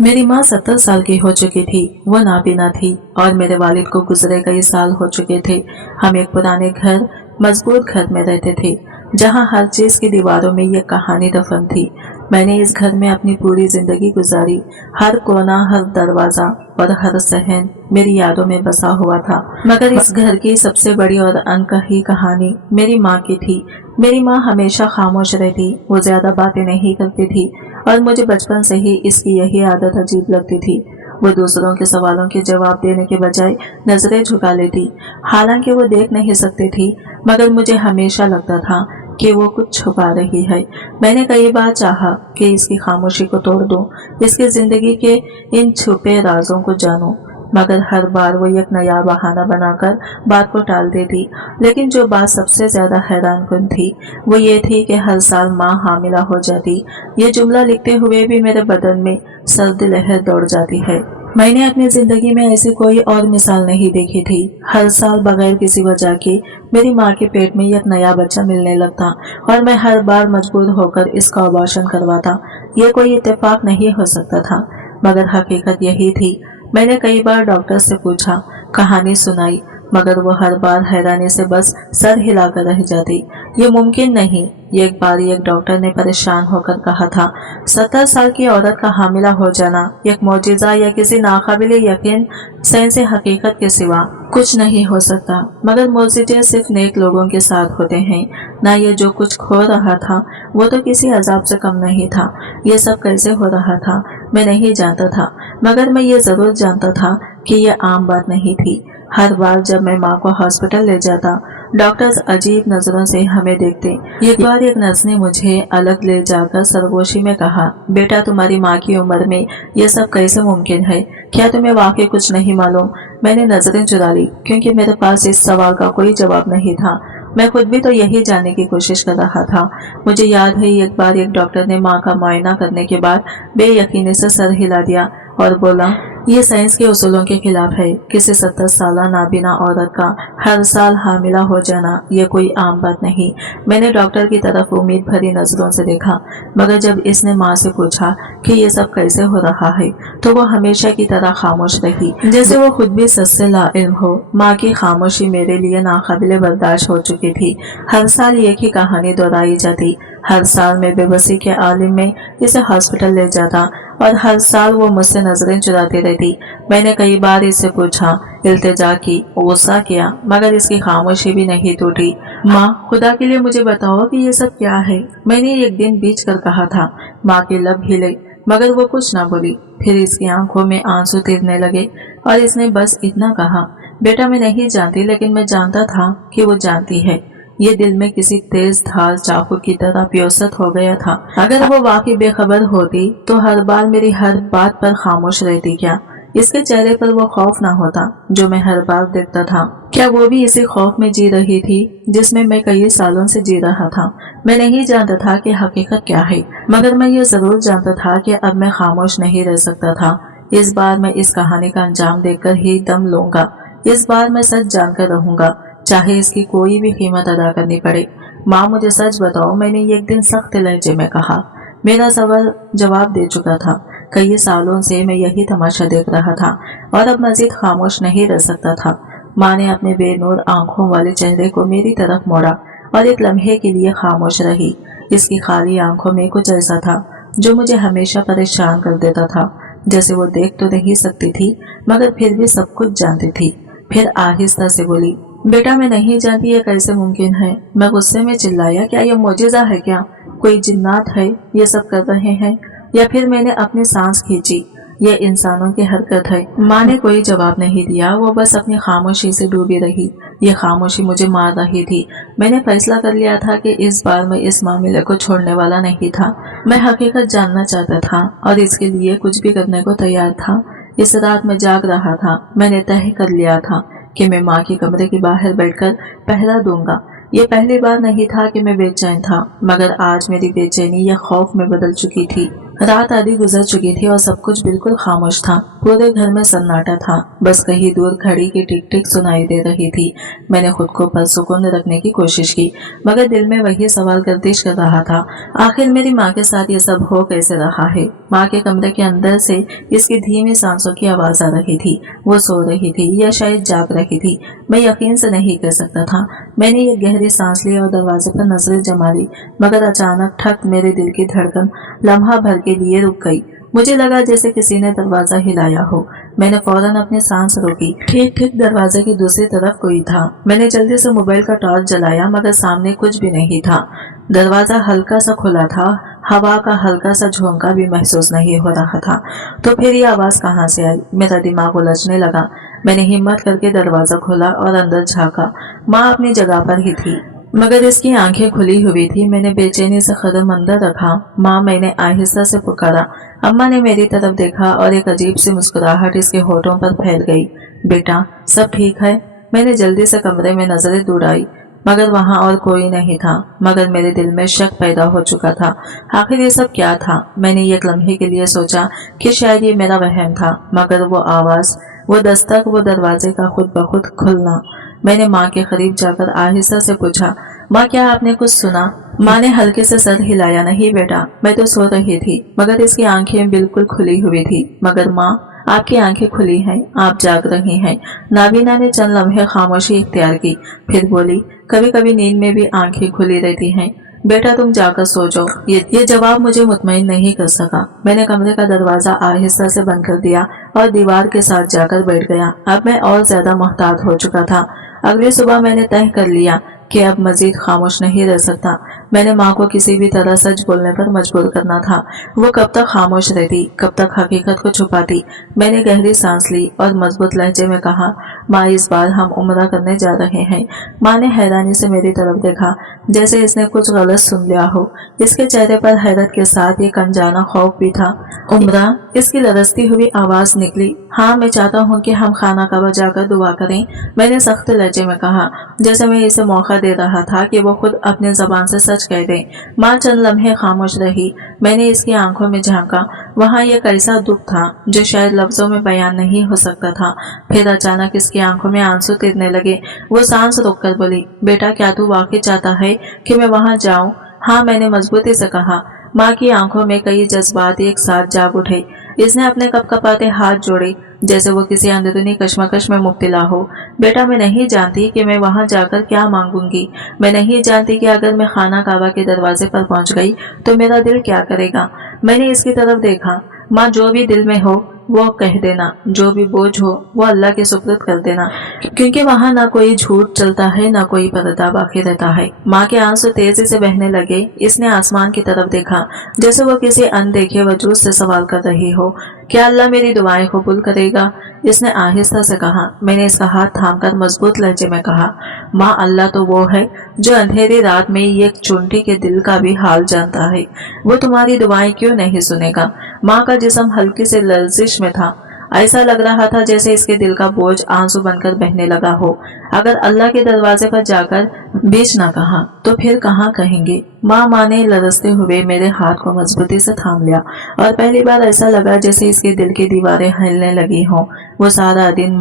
मेरी माँ 70 साल की हो चुकी थी। वो नाबीना थी और मेरे वालिद को गुजरे कई साल हो चुके थे। हम एक पुराने घर, मजबूत घर में रहते थे, जहाँ हर चीज की दीवारों में ये कहानी दफन थी। मैंने इस घर में अपनी पूरी जिंदगी गुजारी। हर कोना, हर दरवाजा और हर सहन मेरी यादों में बसा हुआ था। मगर इस घर की सबसे बड़ी और अनकही कहानी मेरी माँ की थी। मेरी माँ हमेशा खामोश रहती, वो ज्यादा बातें नहीं करती थी और मुझे बचपन से ही इसकी यही आदत अजीब लगती थी। वो दूसरों के सवालों के जवाब देने के बजाय नजरें झुका लेती। हालांकि वो देख नहीं सकती थी, मगर मुझे हमेशा लगता था कि वो कुछ छुपा रही है। मैंने कई बार चाहा कि इसकी खामोशी को तोड़ दूं, इसकी जिंदगी के इन छुपे राजों को जानूं, मगर हर बार वो एक नया बहाना बनाकर बात को टाल देती। लेकिन जो बात सबसे ज्यादा हैरान कुन थी वो ये थी कि हर साल माँ हामिला हो जाती। ये जुमला लिखते हुए भी मेरे बदन में सर्द लहर दौड़ जाती है। मैंने अपनी जिंदगी में ऐसी कोई और मिसाल नहीं देखी थी। हर साल बगैर किसी वजह के मेरी माँ के पेट में एक नया बच्चा मिलने लगता और मैं हर बार मजबूर होकर इसका अबॉर्शन करवाता। ये कोई इत्तेफाक नहीं हो सकता था, मगर हकीकत यही थी। मैंने कई बार डॉक्टर से पूछा, कहानी सुनाई, मगर वो हर बार हैरानी से बस सर हिलाकर रह जाती। ये मुमकिन नहीं। एक बार एक डॉक्टर ने परेशान होकर कहा था, 70 साल की औरत का हामिला हो जाना एक मौजिजा या किसी नाकाबिले यकीन साइंसी हकीकत के सिवा कुछ नहीं हो सकता। मगर मौजिजे सिर्फ नेक लोगों के साथ होते हैं, ना ये जो कुछ खो रहा था वो तो किसी अजाब से कम नहीं था। ये सब कैसे हो रहा था मैं नहीं जानता था, मगर मैं ये जरूर जानता था कि ये आम बात नहीं थी। हर बार जब मैं माँ को हॉस्पिटल ले जाता, डॉक्टर्स अजीब नजरों से हमें देखते। एक बार एक नर्स ने मुझे अलग ले जाकर सरगोशी में कहा, बेटा तुम्हारी माँ की उम्र में ये सब कैसे मुमकिन है? क्या तुम्हें वाकई कुछ नहीं मालूम? मैंने नजरें चुरा ली, क्योंकि मेरे पास इस सवाल का कोई जवाब नहीं था। मैं खुद भी तो यही जानने की कोशिश कर रहा था। मुझे याद है एक बार एक डॉक्टर ने माँ का मुआयना करने के बाद बेयकीनी से सर हिला दिया और बोला, ये साइंस के उसूलों के खिलाफ है। किसी 70 साल नाबीना औरत का हर साल हामिला हो जाना ये कोई आम बात नहीं। मैंने डॉक्टर की तरफ उम्मीद भरी नजरों से देखा, मगर जब इसने माँ से पूछा कि ये सब कैसे हो रहा है, तो वो हमेशा की तरह खामोश रही, जैसे वो खुद भी सच से लाइल्म हो। माँ की खामोशी मेरे लिए नाकाबिले बर्दाश्त हो चुकी थी। हर साल एक ही कहानी दोहराई जाती। हर साल मैं बेबसी के आलिम में इसे हॉस्पिटल ले जाता और हर साल वो मुझसे नजरें चुराती रहती। मैंने कई बार इससे पूछा, इल्तिजा की, गुस्सा किया, मगर इसकी खामोशी भी नहीं टूटी। माँ, खुदा के लिए मुझे बताओ कि ये सब क्या है? मैंने एक दिन बीच कर कहा था। माँ के लब हिले, मगर वो कुछ न बोली। फिर इसकी आंखों में आंसू तिरने लगे और इसने बस इतना कहा, बेटा मैं नहीं जानती, लेकिन मैं जानता था कि वो जानती है। ये दिल में किसी तेज धार चाकू की तरह प्योसत हो गया था। अगर वो वाकई बेखबर होती तो हर बार मेरी हर बात पर खामोश रहती क्या? इसके चेहरे पर वो खौफ ना होता जो मैं हर बार देखता था? क्या वो भी इसी खौफ में जी रही थी जिसमें मैं कई सालों से जी रहा था? मैं नहीं जानता था कि हकीकत क्या है, मगर मैं ये जरूर जानता था कि अब मैं खामोश नहीं रह सकता था। इस बार मैं इस कहानी का अंजाम देखकर ही दम लूंगा। इस बार मैं सच जानकर रहूंगा, चाहे इसकी कोई भी कीमत अदा करनी पड़े। माँ, मुझे सच बताओ, मैंने एक दिन सख्त लहजे में कहा। मेरा सवाल जवाब दे चुका था। कई सालों से मैं यही तमाशा देख रहा था और अब मजीद खामोश नहीं रह सकता था। माँ ने अपने बेनूर आंखों वाले चेहरे को मेरी तरफ मोड़ा और एक लम्हे के लिए खामोश रही। इसकी खाली आंखों में कुछ ऐसा था जो मुझे हमेशा परेशान कर देता था, जैसे वो देख तो नहीं सकती थी मगर फिर भी सब कुछ जानती थी। फिर आहिस्ता से बोली, बेटा मैं नहीं जानती ये कैसे मुमकिन है। मैं गुस्से में चिल्लाया, क्या ये मोजिजा है? क्या कोई जिन्नात है ये सब कर रहे हैं, या फिर मैंने अपनी सांस खींची? ये इंसानों की हरकत है। माँ ने कोई जवाब नहीं दिया, वो बस अपनी खामोशी से डूबी रही। ये खामोशी मुझे मार रही थी। मैंने फैसला कर लिया था कि इस बार मैं इस मामले को छोड़ने वाला नहीं था। मैं हकीकत जानना चाहता था और इसके लिए कुछ भी करने को तैयार था। इस रात मैं जाग रहा था। मैंने तय कर लिया था कि मैं माँ के कमरे के बाहर बैठकर पहरा दूंगा। ये पहली बार नहीं था कि मैं बेचैन था, मगर आज मेरी बेचैनी या खौफ में बदल चुकी थी। रात आधी गुजर चुकी थी और सब कुछ बिल्कुल खामोश था। पूरे घर में सन्नाटा था। बस कहीं दूर घड़ी की टिक टिक सुनाई दे रही थी। मैंने खुद को पुरसुकून रखने की कोशिश की, मगर दिल में वही सवाल गर्दिश कर रहा था, आखिर मेरी माँ के साथ ये सब हो कैसे रहा है। माँ के कमरे के अंदर से इसकी धीमी सांसों की आवाज आ रही थी। वो सो रही थी या शायद जाग रही थी, मैं यकीन से नहीं कर सकता था। मैंने एक गहरी सांस ली और दरवाजे पर नजरें जमा ली, मगर अचानक ठक मेरे दिल की धड़कन लम्हा भर के लिए रुक गई। मुझे लगा जैसे किसी ने दरवाजा हिलाया हो। मैंने फौरन अपनी सांस रोकी। ठीक ठीक दरवाजे की दूसरी तरफ कोई था। मैंने जल्दी से मोबाइल का टॉर्च जलाया, मगर सामने कुछ भी नहीं था। दरवाजा हल्का सा खुला था, हवा का हल्का सा झोंका भी महसूस नहीं हो रहा था। तो फिर ये आवाज कहाँ से आई? मेरा दिमाग उलझने लगा। मैंने हिम्मत करके दरवाजा खोला और अंदर झांका। माँ अपनी जगह पर ही थी, मगर इसकी आंखें खुली हुई थी। मैंने बेचैनी से कदम अंदर रखा। माँ, मैंने आहिस्ता से पुकारा। अम्मा ने मेरी तरफ देखा और एक अजीब सी मुस्कुराहट इसके होठों पर फैल गई। बेटा, सब ठीक है? मैंने जल्दी से कमरे में नजरें दौड़ाई, मगर वहां और कोई नहीं था। मगर मेरे दिल में शक पैदा हो चुका था। आखिर ये सब क्या था? मैंने एक लम्हे के लिए सोचा कि शायद ये मेरा वहम था, मगर वो आवाज, वो दस्तक, वो दरवाजे का खुद ब खुद खुलना। मैंने माँ के करीब जाकर आहिस्ता से पूछा, माँ, क्या आपने कुछ सुना? माँ ने हल्के से सर हिलाया। नहीं बेटा, मैं तो सो रही थी। मगर इसकी आंखें बिल्कुल खुली हुई थी। मगर माँ, आपकी आंखें खुली हैं, आप जाग रही हैं। नाबीना ने चंद लम्हे खामोशी इख्तियार की, फिर बोली, कभी कभी नींद में भी आंखें खुली रहती हैं। बेटा, तुम जाकर सो जाओ। ये जवाब मुझे मुतमईन नहीं कर सका। मैंने कमरे का दरवाजा आहिस्ता से बंद कर दिया और दीवार के साथ जाकर बैठ गया। अब मैं और ज्यादा मोहतात हो चुका था। अगली सुबह मैंने तय कर लिया कि अब मजीद खामोश नहीं रह सकता। मैंने माँ को किसी भी तरह सच बोलने पर मजबूर करना था। वो कब तक खामोश रहती, कब तक हकीकत को छुपाती। मैंने गहरी सांस ली और मजबूत लहजे में कहा, माँ, इस बार हम उम्रा करने जा रहे हैं। माँ ने हैरानी से मेरी तरफ देखा, जैसे इसने कुछ गलत सुन लिया हो। इसके चेहरे पर हैरत के साथ एक अनजाना खौफ भी था। उम्रा? इसकी लरसती हुई आवाज निकली। हाँ, मैं चाहता हूँ कि हम खाना काबा जाकर दुआ करें। मैंने सख्त लहजे में कहा, जैसे मैं इसे मौका दे रहा था कि वो खुद अपने जबान से सच कह दे। माँ चंद लम्हे खामोश रही। मैंने इसकी आंखों में झांका। वहाँ एक ऐसा दुख था जो शायद लफ्जों में बयान नहीं हो सकता था। फिर अचानक इसकी आंखों में आंसू तिरने लगे। वो सांस रोककर बोली, बेटा, क्या तू वाकई चाहता है कि मैं वहाँ जाऊँ? हाँ, मैंने मजबूती से कहा। माँ की आंखों में कई जज्बात एक साथ जाग उठे। इसने अपने कपकपाते हाथ जोड़े, जैसे वो किसी अंदरूनी कश्मकश में मुब्तला हो। बेटा, मैं नहीं जानती कि मैं वहां जाकर क्या मांगूंगी। मैं नहीं जानती कि अगर मैं खाना काबा के दरवाजे पर पहुंच गई तो मेरा दिल क्या करेगा। मैंने इसकी तरफ देखा। माँ, जो भी दिल में हो वो कह देना, जो भी बोझ हो वो अल्लाह के सुपुर्द कर देना, क्योंकि वहाँ ना कोई झूठ चलता है, ना कोई पर्दा बाकी रहता है। माँ के आंसू तेजी से बहने लगे। इसने आसमान की तरफ देखा, जैसे वो किसी अनदेखे वजूद से सवाल कर रही हो, क्या अल्लाह मेरी दुआएं कबूल करेगा? इसने आहिस्ता से कहा। मैंने इसका हाथ थामकर मजबूत लहजे में कहा, माँ, अल्लाह तो वो है जो अंधेरी रात में एक चुनटी के दिल का भी हाल जानता है। वो तुम्हारी दुआएं क्यों नहीं सुनेगा? माँ का जिस्म हल्की से लर्जिश में था। ऐसा लग रहा था जैसे इसके दिल का बोझ आंसू बनकर बहने लगा हो। अगर अल्लाह के दरवाजे पर जाकर बीच ना कहा तो फिर कहाँ कहेंगे? माँ ने लरसते हुए मेरे हाथ को मजबूती से थाम लिया और पहली बार ऐसा लगा जैसे इसके दिल की दीवारें हिलने लगी हों। वो सारा दिन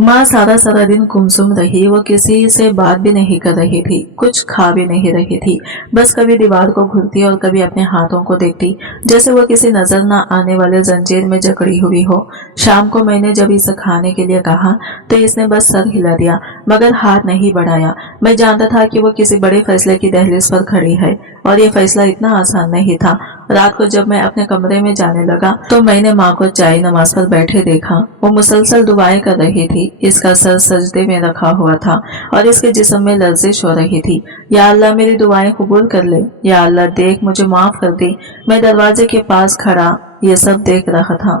माँ सारा दिन गुमसुम रही। वो किसी से बात भी नहीं कर रही थी, कुछ खा भी नहीं रही थी। बस कभी दीवार को घूरती और कभी अपने हाथों को देखती, जैसे वो किसी नजर न आने वाले जंजीर में जकड़ी हुई हो। शाम को मैंने जब इसे खाने के लिए कहा तो इसने बस सर हिला दिया, मगर हाथ नहीं बढ़ाया। मैं जानता था कि वो किसी बड़े फैसले की दहलीज पर खड़ी है और ये फैसला इतना आसान नहीं था। रात को जब मैं अपने कमरे में जाने लगा तो मैंने माँ को चाय नमाज पर बैठे देखा। वो मुसलसल दुआएं कर रही थी। इसका सर सजदे में रखा हुआ था और इसके जिस्म में लर्जिश हो रही थी। या अल्लाह मेरी दुआएं कबूल कर ले, या अल्लाह देख मुझे माफ कर दे। मैं दरवाजे के पास खड़ा ये सब देख रहा था।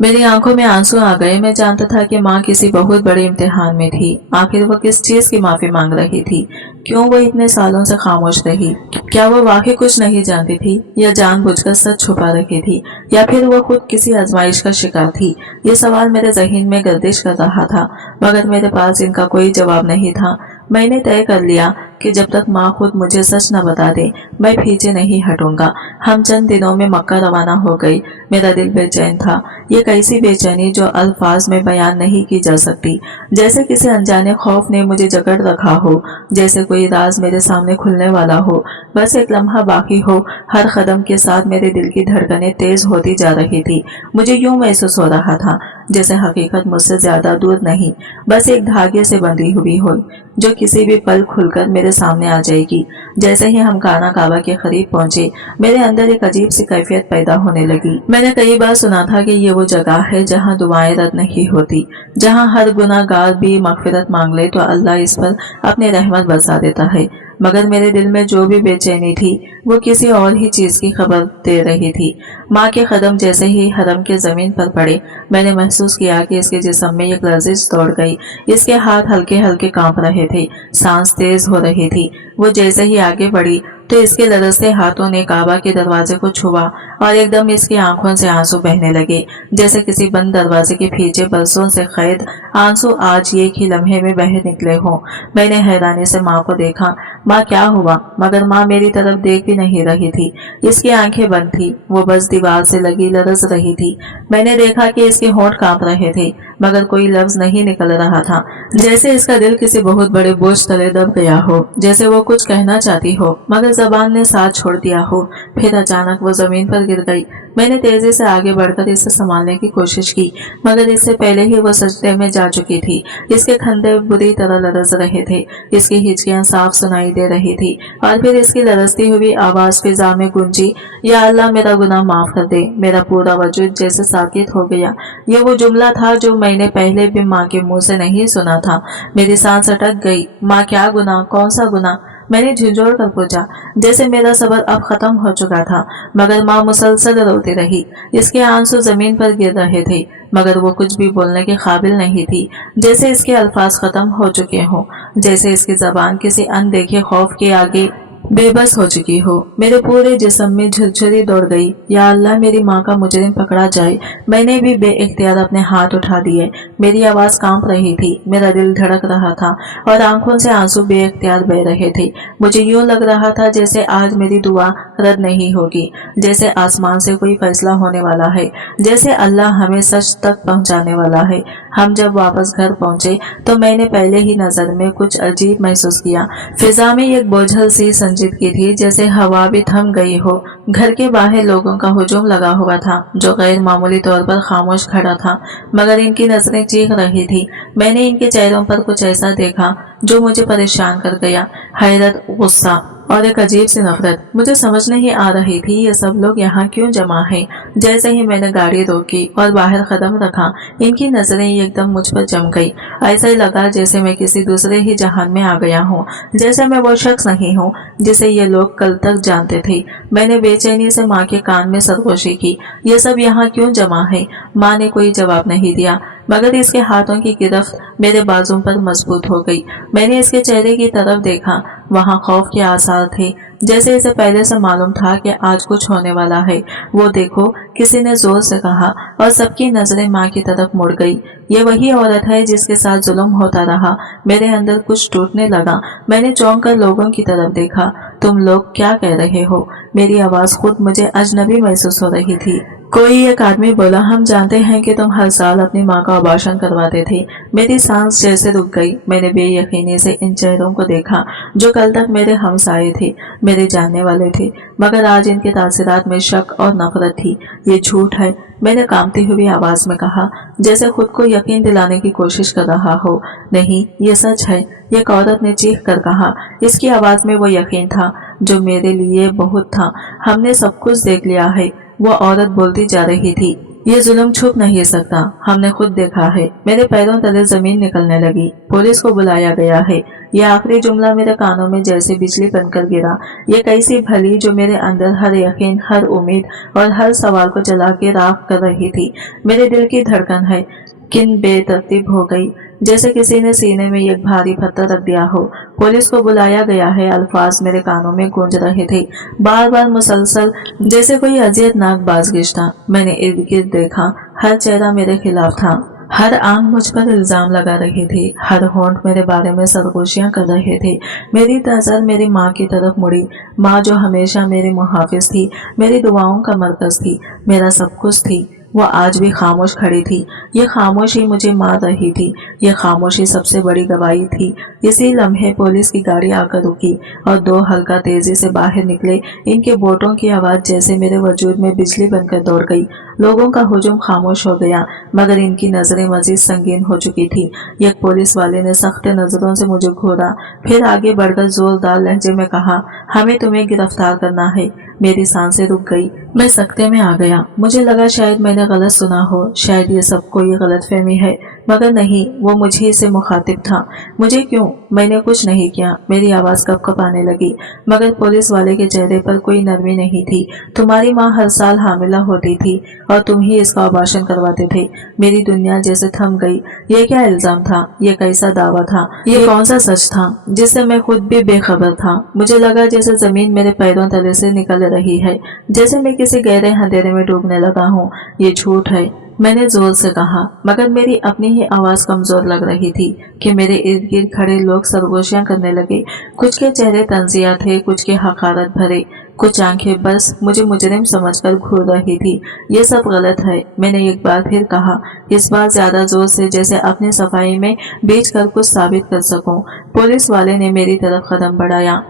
मेरी आंखों में आंसू आ गए। मैं जानता था कि माँ किसी बहुत बड़े इम्तिहान में थी। आखिर वो किस चीज की माफी मांग रही थी? क्यों वो इतने सालों से खामोश रही? क्या वो वाकई कुछ नहीं जानती थी, या जानबूझकर सच छुपा रही थी, या फिर वो खुद किसी आजमाइश का शिकार थी? ये सवाल मेरे जहन में गर्दिश कर रहा था, मगर मेरे पास इनका कोई जवाब नहीं था। मैंने तय कर लिया कि जब तक माँ खुद मुझे सच न बता दे मैं पीछे नहीं हटूंगा। हम चंद दिनों में मक्का रवाना हो गई। मेरा दिल बेचैन था। ये कैसी बेचैनी जो अल्फाज में बयान नहीं की जा सकती। जैसे किसी अनजाने खौफ ने मुझे जकड़ रखा हो, जैसे कोई राज मेरे सामने खुलने वाला हो। बस एक लम्हा बाकी हो। हर कदम के साथ मेरे दिल की धड़कनें तेज होती जा रही थी। मुझे यूं महसूस हो रहा था जैसे हकीकत मुझसे ज्यादा दूर नहीं, बस एक धागे से बंधी हुई हो जो किसी भी पल खुलकर मेरे सामने आ जाएगी। जैसे ही हम खाना काबा के करीब पहुंचे, मेरे अंदर एक अजीब सी कैफियत पैदा होने लगी। मैंने कई बार सुना था कि ये वो जगह है जहाँ दुआएं रद्द नहीं होती, जहाँ हर गुनाहगार भी मगफिरत मांग ले तो अल्लाह इस पर अपनी रहमत बरसा देता है। मगर मेरे दिल में जो भी बेचैनी थी वो किसी और ही चीज की खबर दे रही थी। माँ के कदम जैसे ही हरम के जमीन पर पड़े, मैंने महसूस किया कि इसके जिस्म में एक लर्जिश दौड़ गई। इसके हाथ हल्के हल्के कांप रहे थे, सांस तेज हो रही थी। वो जैसे ही आगे बढ़ी तो इसके लरजते हाथों ने काबा के दरवाजे को छुआ और एकदम इसकी आंखों से आंसू बहने लगे, जैसे किसी बंद दरवाजे के पीछे बरसों से कैद आंसू आज एक ही लम्हे में बह निकले हों। मैंने हैरानी से माँ को देखा। माँ क्या हुआ? मगर माँ मेरी तरफ देख भी नहीं रही थी। इसकी आंखें बंद थी, वो बस दीवार से लगी लरज रही थी। मैंने देखा कि इसके होंठ कांप रहे थे, मगर कोई लफ्ज नहीं निकल रहा था, जैसे इसका दिल किसी बहुत बड़े बोझ तले दब गया हो, जैसे वो कुछ कहना चाहती हो मगर जबान ने साथ छोड़ दिया हो। फिर अचानक वो जमीन पर गिर गई। मैंने तेजी से आगे बढ़कर इसे संभालने की कोशिश की, मगर इससे पहले ही वो सजदे में जा चुकी थी। इसके कंधे बुरी तरह लरज रहे थे, इसकी हिचकियां साफ सुनाई दे रही थी और फिर इसकी लरजती हुई आवाज फिजा में गूंजी, या अल्लाह मेरा गुनाह माफ कर दे। मेरा पूरा वजूद जैसे साकित हो गया। ये वो जुमला था जो मैंने पहले भी माँ के मुंह से नहीं सुना था। मेरी सांस अटक गई। माँ क्या गुनाह? कौन सा गुनाह? मैंने झिझोड़ कर पूछा, जैसे मेरा सब्र अब खत्म हो चुका था। मगर माँ मुसलसल रोती रही। इसके आंसू जमीन पर गिर रहे थे, मगर वो कुछ भी बोलने के काबिल नहीं थी, जैसे इसके अल्फाज खत्म हो चुके हों, जैसे इसकी जबान किसी अनदेखे खौफ के आगे बेबस हो चुकी हो। मेरे पूरे जिस्म में झुरझुरी दौड़ गई। या अल्लाह मेरी माँ का मुजरिम पकड़ा जाए। मैंने भी बेइख्तियार अपने हाथ उठा दिए। मेरी आवाज कांप रही थी, मेरा दिल धड़क रहा था और आंखों से आंसू बेइख्तियार बह रहे थे। मुझे यूं लग रहा था जैसे आज मेरी दुआ रद्द नहीं होगी, जैसे आसमान से कोई फैसला होने वाला है, जैसे अल्लाह हमें सच तक पहुंचाने वाला है। हम जब वापस घर पहुंचे तो मैंने पहले ही नजर में कुछ अजीब महसूस किया। फिजा में एक बोझल सी संजीदगी थी, जैसे हवा भी थम गई हो। घर के बाहर लोगों का हुजूम लगा हुआ था, जो गैर मामूली तौर पर खामोश खड़ा था, मगर इनकी नजरें चीख रही थी। मैंने इनके चेहरों पर कुछ ऐसा देखा जो मुझे परेशान कर गया, हैरत, गुस्सा और एक अजीब सी नफरत। मुझे समझ नहीं आ रही थी ये सब लोग यहाँ क्यों जमा हैं। जैसे ही मैंने गाड़ी रोकी और बाहर कदम रखा, इनकी नजरें एकदम मुझ पर जम गई। ऐसा ही लगा जैसे मैं किसी दूसरे ही जहान में आ गया हूँ, जैसे मैं वो शख्स नहीं हूँ जिसे ये लोग कल तक जानते थे। मैंने बेचैनी से माँ के कान में सरगोशी की, ये सब यहाँ क्यों जमा है? माँ ने कोई जवाब नहीं दिया, मगर इसके हाथों की गिरफ्त मेरे बाजू पर मजबूत हो गई। मैंने इसके चेहरे की तरफ देखा, वहाँ खौफ के आसार थे, जैसे इसे पहले से मालूम था कि आज कुछ होने वाला है। वो देखो, किसी ने जोर से कहा और सबकी नजरें माँ की तरफ मुड़ गई। ये वही औरत है जिसके साथ जुल्म होता रहा। मेरे अंदर कुछ टूटने लगा। मैंने चौंक कर लोगों की तरफ देखा। तुम लोग क्या कह रहे हो? मेरी आवाज खुद मुझे अजनबी महसूस हो रही थी। कोई एक आदमी बोला, हम जानते हैं कि तुम हर साल अपनी माँ का अबॉर्शन करवाते थे। मेरी सांस जैसे रुक गई। मैंने बेयकीनी से इन चेहरों को देखा जो कल तक मेरे हमसाये थे, मेरे जानने वाले थे, मगर आज इनके तासिरात में शक और नफरत थी। ये झूठ है, मैंने कांपती हुई आवाज में कहा, जैसे खुद को यकीन दिलाने की कोशिश कर रहा हो। नहीं, ये सच है, एक औरत ने चीख कर कहा। इसकी आवाज में वो यकीन था जो मेरे लिए बहुत था। हमने सब कुछ देख लिया है, वो औरत बोलती जा रही थी। ये जुल्म छुप नहीं सकता, हमने खुद देखा है। मेरे पैरों तले जमीन निकलने लगी। पुलिस को बुलाया गया है। यह आखिरी जुमला मेरे कानों में जैसे बिजली बनकर गिरा। ये कैसी भली जो मेरे अंदर हर यकीन, हर उम्मीद और हर सवाल को जला के राख कर रही थी। मेरे दिल की धड़कन है किन बेतरतीब हो गई, जैसे किसी ने सीने में एक भारी पत्थर रख दिया हो। पुलिस को बुलाया गया है, अल्फाज मेरे कानों में गूंज रहे थे, बार बार मुसलसल, जैसे कोई अजियतनाक बाज़गिश्त था। मैंने इर्द गिर्द देखा, हर चेहरा मेरे खिलाफ था। हर आंख मुझ पर इल्जाम लगा रही थी, हर होंठ मेरे बारे में सरगोशियां कर रहे थे। मेरी नजर मेरी माँ की तरफ मुड़ी, माँ जो हमेशा मेरी मुहाफिज थी, मेरी दुआओं का मरकज थी, मेरा सब कुछ थी। वो आज भी खामोश खड़ी थी। ये खामोशी मुझे मार रही थी। ये खामोशी सबसे बड़ी गवाही थी। इसी लम्हे पुलिस की गाड़ी आकर रुकी और दो हल्का तेजी से बाहर निकले। इनके बोटों की आवाज जैसे मेरे वजूद में बिजली बनकर दौड़ गई। लोगों का हुजूम खामोश हो गया, मगर इनकी नजरें मजीद संगीन हो चुकी थी। एक पुलिस वाले ने सख्त नजरों से मुझे घूरा, फिर आगे बढ़कर जोरदार लहजे में कहा, हमें तुम्हें गिरफ्तार करना है। मेरी सांसें रुक गई, मैं सकते में आ गया। मुझे लगा शायद मैंने गलत सुना हो, शायद ये सब कोई गलत फहमी है, मगर नहीं, वो मुझे से मुखातिब था। मुझे क्यों? मैंने कुछ नहीं किया। मेरी आवाज कप आने लगी, मगर पुलिस वाले के चेहरे पर कोई नरमी नहीं थी। तुम्हारी माँ हर साल हामिला होती थी और तुम ही इसका अबार्शन करवाते थे। मेरी दुनिया जैसे थम गई। ये क्या इल्जाम था? ये कैसा दावा था? ये कौन सा सच था जिससे मैं खुद भी बेखबर था? मुझे लगा जैसे जमीन मेरे पैरों तले से निकल रही है, जैसे मैं किसी गहरे अंधेरे में डूबने लगा हूँ। ये झूठ है, मैंने जोर से कहा, मगर मेरी अपनी ही आवाज कमजोर लग रही थी कि मेरे इर्द गिर्द खड़े लोग सरगोशियां करने लगे। कुछ के चेहरे तंजिया थे, कुछ के हकारत भरे, कुछ आंखें बस मुझे मुजरिम समझकर घूर रही थी। ये सब गलत है, मैंने एक बार फिर कहा, इस बार ज्यादा जोर से, जैसे अपनी सफाई में बीच कर कुछ साबित कर सकूं। पुलिस वाले ने मेरी तरफ कदम बढ़ाया।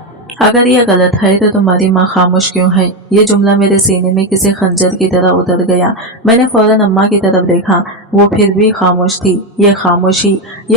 अगर यह गलत है तो तुम्हारी माँ खामोश क्यों है? ये जुमला मेरे सीने में किसी खंजर की तरह उतर गया। मैंने फौरन अम्मा की तरफ देखा, वो फिर भी खामोश थी। ये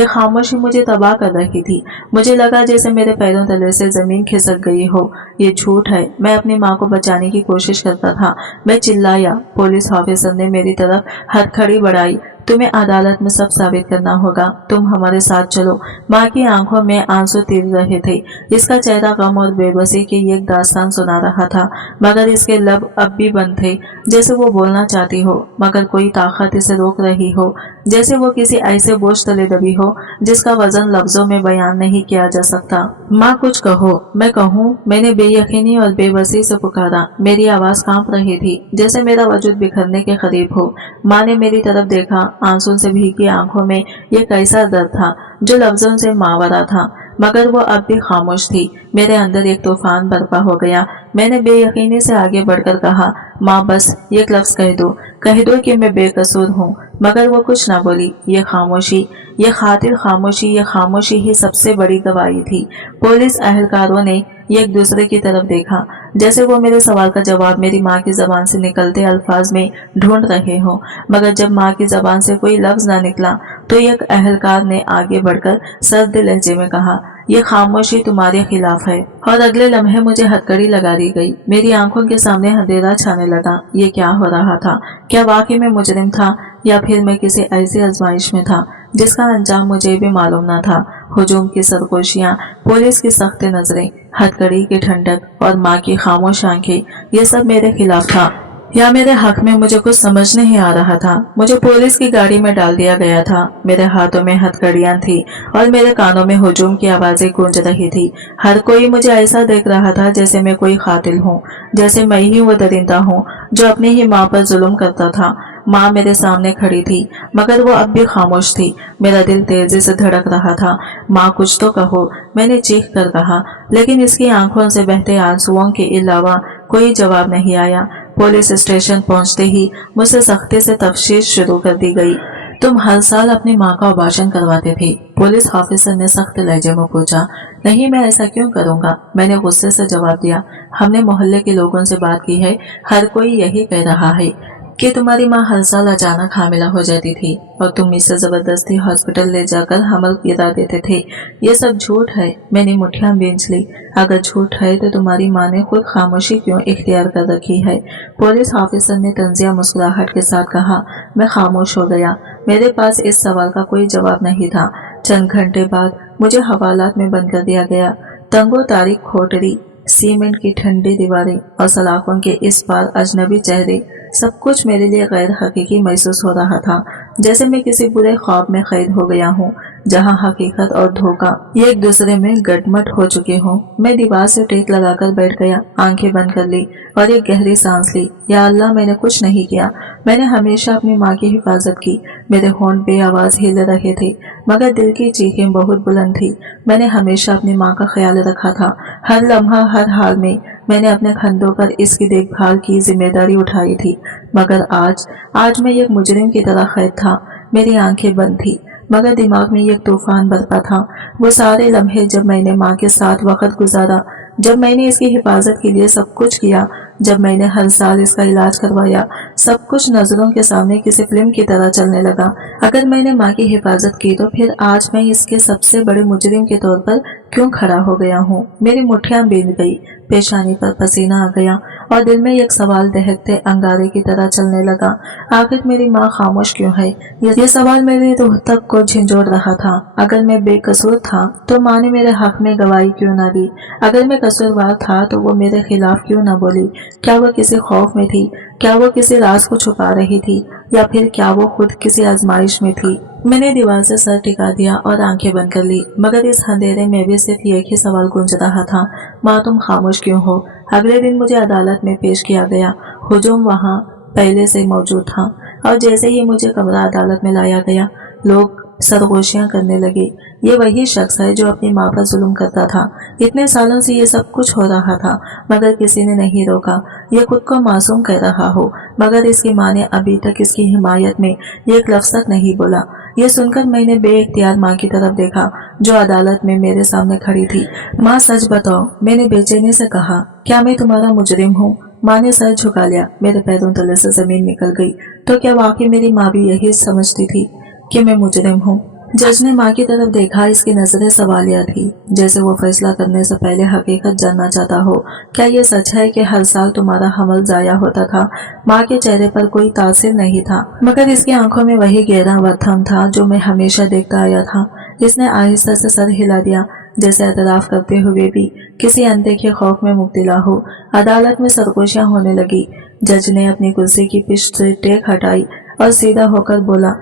खामोशी मुझे तबाह कर रही थी। मुझे लगा जैसे मेरे पैरों तले से जमीन खिसक गई हो। ये झूठ है। मैं अपनी माँ को बचाने की कोशिश करता था। मैं चिल्लाया। पुलिस ऑफिसर ने मेरी तरफ हथकड़ी बढ़ाई। तुम्हें अदालत में सब साबित करना होगा, तुम हमारे साथ चलो। माँ की आंखों में आंसू तिर रहे थे। इसका चेहरा गम और बेबसी की एक दास्तान सुना रहा था, मगर इसके लब अब भी बंद थे, जैसे वो बोलना चाहती हो, मगर कोई ताकत इसे रोक रही हो, जैसे वो किसी ऐसे बोझ तले दबी हो जिसका वजन लफ्जों में बयान नहीं किया जा सकता। माँ कुछ कहो। मैं कहूँ? मैंने बेयकीनी और बेबसी से पुकारा। मेरी आवाज कांप रही थी, जैसे मेरा वजूद बिखरने के करीब हो। माँ ने मेरी तरफ देखा। आंसू से भीगी आंखों में ये कैसा दर्द था जो लफ्जों से मावरा था, मगर वो अब भी खामोश थी। मेरे अंदर एक तूफान बर्पा हो गया। मैंने बेयकीनी से आगे बढ़कर कहा, माँ बस एक लफ्ज कह दो कि मैं बेकसूर हूँ। मगर वो कुछ न बोली। ये खामोशी, ये खातिर खामोशी, ये खामोशी ही सबसे बड़ी गवाही थी। पुलिस अहलकारों ने एक दूसरे की तरफ देखा, जैसे वो मेरे सवाल का जवाब मेरी माँ की जबान से निकलते अल्फाज में ढूंढ रहे हों। मगर जब माँ की जबान से कोई लफ्ज न निकला तो एक अहलकार ने आगे बढ़कर सर्द लहजे में कहा, ये खामोशी तुम्हारे खिलाफ है। और अगले लम्हे मुझे हथकड़ी लगा दी गई। मेरी आंखों के सामने अंधेरा छाने लगा। ये क्या हो रहा था? क्या वाकई में मुजरिम था, या फिर मैं किसी ऐसी आजमाइश में था जिसका अंजाम मुझे भी मालूम न था? हुजूम की सरगोशियां, पुलिस की सख्त नजरें, हथकड़ी की ठंडक और माँ की खामोश आंखें, ये सब मेरे खिलाफ था या मेरे हक में? मुझे कुछ समझ नहीं आ रहा था। मुझे पुलिस की गाड़ी में डाल दिया गया था। मेरे हाथों में हथकड़ियां थी और मेरे कानों में हुजूम की आवाजें गूंज रही थी। हर कोई मुझे ऐसा देख रहा था जैसे मैं कोई कातिल हूँ, जैसे मैं ही वो दरिंदा हूँ जो अपनी ही माँ पर जुल्म करता था। माँ मेरे सामने खड़ी थी, मगर वो अब भी खामोश थी। मेरा दिल तेजी से धड़क रहा था। माँ कुछ तो कहो, मैंने चीख कर कहा, लेकिन इसकी आंखों से बहते आंसुओं के अलावा कोई जवाब नहीं आया। पुलिस स्टेशन पहुंचते ही मुझसे सख्ती से तफ्तीश शुरू कर दी गई। तुम हर साल अपनी माँ का अबार्शन करवाते थे? पुलिस ऑफिसर ने सख्त लहजे में पूछा। नहीं, मैं ऐसा क्यों करूँगा? मैंने गुस्से से जवाब दिया। हमने मोहल्ले के लोगों से बात की है, हर कोई यही कह रहा है कि तुम्हारी माँ हर साल अचानक हामिला हो जाती थी और तुम इसे जबरदस्ती हॉस्पिटल ले जाकर हमल गिरा देते थे। ये सब झूठ है। मैंने मुठ्ठियां बींच ली। अगर झूठ है तो तुम्हारी माँ ने खुद खामोशी क्यों इख्तियार कर रखी है? पुलिस ऑफिसर ने तंजिया मुस्कुराहट के साथ कहा। मैं खामोश हो गया। मेरे पास इस सवाल का कोई जवाब नहीं था। चंद घंटे बाद मुझे हवालात में बंद कर दिया गया। तंगो तारीख खोटड़ी, सीमेंट की ठंडी दीवारें और सलाखों के इस पार अजनबी चेहरे, सब कुछ मेरे लिए गैर हकीकी महसूस हो रहा था, जैसे मैं किसी बुरे ख्वाब में कैद हो गया हूँ। जहाँ हकीकत और धोखा ये एक दूसरे में गटमट हो चुके हों। मैं दीवार से टेक लगाकर बैठ गया, आंखें बंद कर ली और एक गहरी सांस ली। या अल्लाह, मैंने कुछ नहीं किया। मैंने हमेशा अपनी माँ की हिफाजत की। मेरे होंठ बेआवाज हिल रहे थे, मगर दिल की चीखें बहुत बुलंद थी। मैंने हमेशा अपनी माँ का ख्याल रखा था। हर लम्हा, हर हाल में मैंने अपने कंधों पर इसकी देखभाल की जिम्मेदारी उठाई थी। मगर आज मैं एक मुजरिम की तरह कैद था। मेरी आंखें बंद थी, मगर दिमाग में एक तूफान बरपा था। वो सारे लम्हे जब मैंने माँ के साथ वक्त गुजारा, जब मैंने इसकी हिफाजत के लिए सब कुछ किया, जब मैंने हर साल इसका इलाज करवाया, सब कुछ नजरों के सामने किसी फिल्म की तरह चलने लगा। अगर मैंने माँ की हिफाजत की तो फिर आज मैं इसके सबसे बड़े मुजरिम के तौर पर क्यों खड़ा हो गया हूँ? मेरी मुठ्ठियां भीग गई, पेशानी पर पसीना आ गया और दिल में एक सवाल दहकते अंगारे की तरह चलने लगा। आखिर मेरी माँ खामोश क्यों है? ये सवाल मेरी रूह तक को झिंझोड़ रहा था। अगर मैं बेकसूर था तो माँ ने मेरे हक में गवाही क्यों न दी? अगर मैं कसूरवार था तो वो मेरे खिलाफ क्यों न बोली? क्या वो किसी खौफ में थी? क्या वो किसी राज को छुपा रही थी? या फिर क्या वो खुद किसी आजमाइश में थी? मैंने दीवार से सर टिका दिया और आंखें बंद कर ली, मगर इस अंधेरे में भी सिर्फ एक ही सवाल गूंज रहा था, माँ तुम खामोश क्यों हो? अगले दिन मुझे अदालत में पेश किया गया। हुजूम वहाँ पहले से मौजूद था और जैसे ही मुझे कमरा अदालत में लाया गया, लोग सरगोशियां करने लगे। ये वही शख्स है जो अपनी माँ पर जुल्म करता था। इतने सालों से ये सब कुछ हो रहा था, मगर किसी ने नहीं रोका। ये खुद को मासूम कह रहा हो, मगर इसकी माँ ने अभी तक इसकी हिमायत में एक लफ्ज़ तक नहीं बोला। ये सुनकर मैंने बेइख्तियार माँ की तरफ देखा, जो अदालत में मेरे सामने खड़ी थी। माँ सच बताओ, मैंने बेचैनी से कहा, क्या मैं तुम्हारा मुजरिम हूँ? माँ ने सर झुका लिया। मेरे पैरों तले से जमीन निकल गई। तो क्या वाकई मेरी माँ भी यही समझती थी कि मैं मुजरिम हूँ? जज ने माँ की तरफ देखा। इसकी नजरें सवालिया थी, जैसे वो फैसला करने से पहले हकीकत जानना चाहता हो। क्या ये सच है कि हर साल तुम्हारा हमल जाया होता था? माँ के चेहरे पर कोई तासिर नहीं था, मगर इसकी आंखों में वही गहरा वतन था जो मैं हमेशा देखता आया था। इसने आहिस्ता से सर हिला दिया, जैसे एतराफ करते हुए भी किसी अनदेखे खौफ में मुब्तला हो। अदालत में सरगोशियां होने लगी। जज ने अपनी कुर्सी की पिष्ट से टेक हटाई और सीधा होकर बोला,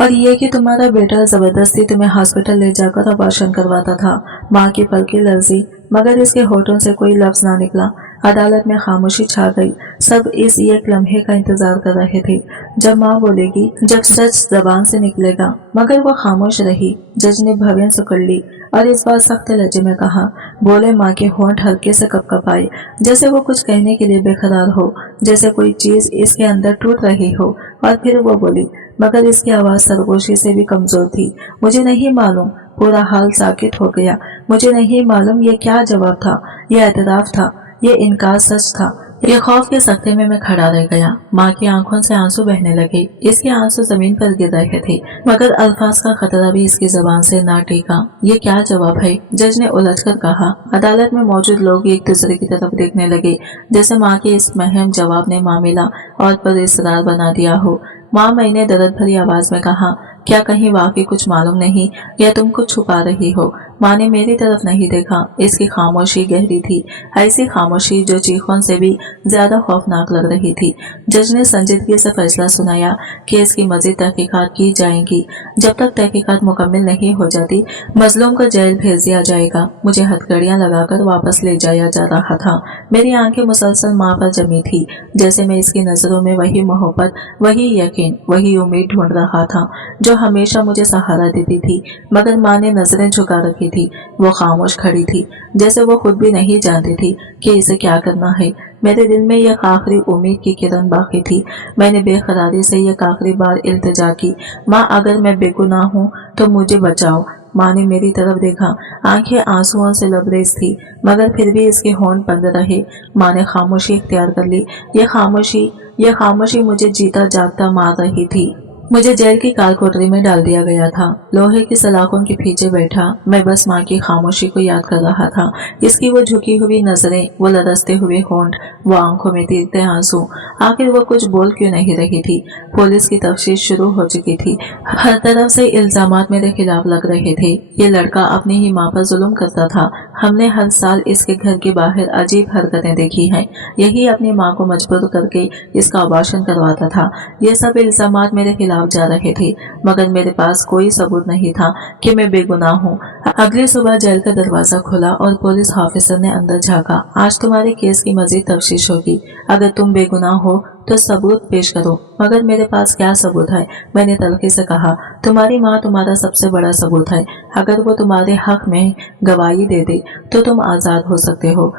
और ये कि तुम्हारा बेटा जबरदस्ती तुम्हें हॉस्पिटल ले जाकर अबॉर्शन करवाता था। माँ की पलकें लर्जी, मगर इसके होठों से कोई लफ्ज ना निकला। अदालत में खामोशी छा गई। सब इस एक लम्हे का इंतजार कर रहे थे, जब माँ बोलेगी, जब सच जबान से निकलेगा। मगर वो खामोश रही। जज ने भवें सुकड़ ली और इस बार सख्त लहजे में कहा, बोले। माँ के होंठ हल्के से कपकपाए, जैसे वो कुछ कहने के लिए बेकरार हो, जैसे कोई चीज इसके अंदर टूट रही हो। और फिर वो बोली, मगर इसकी आवाज सरगोशी से भी कमजोर थी, मुझे नहीं मालूम। पूरा हाल साकित हो गया। मुझे नहीं मालूम ये क्या जवाब था, ये एतराफ था, ये इनकार सच था। ये खौफ के सख्ते में मैं खड़ा रह गया। माँ की आंखों से आंसू बहने लगे। इसके आंसू जमीन पर गिर रहे थे, मगर अल्फाज का खतरा भी इसकी जबान से ना टीका। ये क्या जवाब है? जज ने उलझकर कहा। अदालत में मौजूद लोग एक दूसरे की तरफ देखने लगे, जैसे माँ के इस महम जवाब ने मामला और पर इसरार बना दिया हो। माँ, मैंने दर्द भरी आवाज में कहा, क्या कहीं वाकई कुछ मालूम नहीं, या तुम कुछ छुपा रही हो? माँ ने मेरी तरफ नहीं देखा। इसकी खामोशी गहरी थी, ऐसी खामोशी जो चीखों से भी ज्यादा खौफनाक लग रही थी। जज ने संजीदगी से फैसला सुनाया कि इसकी मजीद तहकीकात की जाएगी। जब तक तहकीकात मुकम्मल नहीं हो जाती, मजलूम को जेल भेज दिया जाएगा। मुझे हथकड़ियां लगाकर वापस ले जाया जा रहा था। मेरी आंखें मुसलसल माँ पर जमी थी, जैसे मैं इसकी नजरों में वही मोहब्बत, वही यकीन, वही उम्मीद ढूंढ रहा था जो हमेशा मुझे सहारा देती थी। मगर माँ ने नजरें झुका रखी थी। वो खामोश खड़ी थी, जैसे वो खुद भी नहीं जानती थी कि इसे क्या करना है। मेरे दिल में यह आखिरी उम्मीद की किरण बाकी थी। मैंने बेकरारी से यह आखिरी बार इल्तिजा की, माँ, अगर मैं बेगुनाह हूँ तो मुझे बचाओ। माँ ने मेरी तरफ देखा। आंखें आंसुओं से लबरेज थी, मगर फिर भी इसके होंठ बंद रहे। माँ ने खामोशी इख्तियार कर ली। यह खामोशी मुझे जीता जागता मार रही थी। मुझे जेल की काल कोठरी में डाल दिया गया था। लोहे की सलाखों के पीछे बैठा मैं बस माँ की खामोशी को याद कर रहा था। इसकी वो झुकी हुई नजरें, वो लरसते हुए होंठ, वो आंखों में तीरते आंसू। आखिर वो कुछ बोल क्यों नहीं रही थी? पुलिस की तफ्तीश शुरू हो चुकी थी। हर तरफ से इल्जामात मेरे खिलाफ लग रहे थे। ये लड़का अपनी ही माँ पर जुल्म करता था। हमने हर साल इसके घर के बाहर अजीब हरकतें देखी हैं। यही अपनी माँ को मजबूर करके इसका अबॉर्शन करवाता था। ये सब इल्जामात मेरे खिलाफ खिलाफ जा रहे थे, मगर मेरे पास कोई सबूत नहीं था कि मैं बेगुनाह हूँ। अगली सुबह जेल का दरवाजा खुला और पुलिस ऑफिसर ने अंदर झांका। आज तुम्हारे केस की मजीद तफ्तीश होगी। अगर तुम बेगुनाह हो तो सबूत पेश करो। मगर मेरे पास क्या सबूत है? मैंने तल्खी से कहा। तुम्हारी माँ तुम्हारा सबसे बड़ा सबूत है। अगर वो तुम्हारे हक में गवाही दे दे तो तुम आजाद हो सकते हो।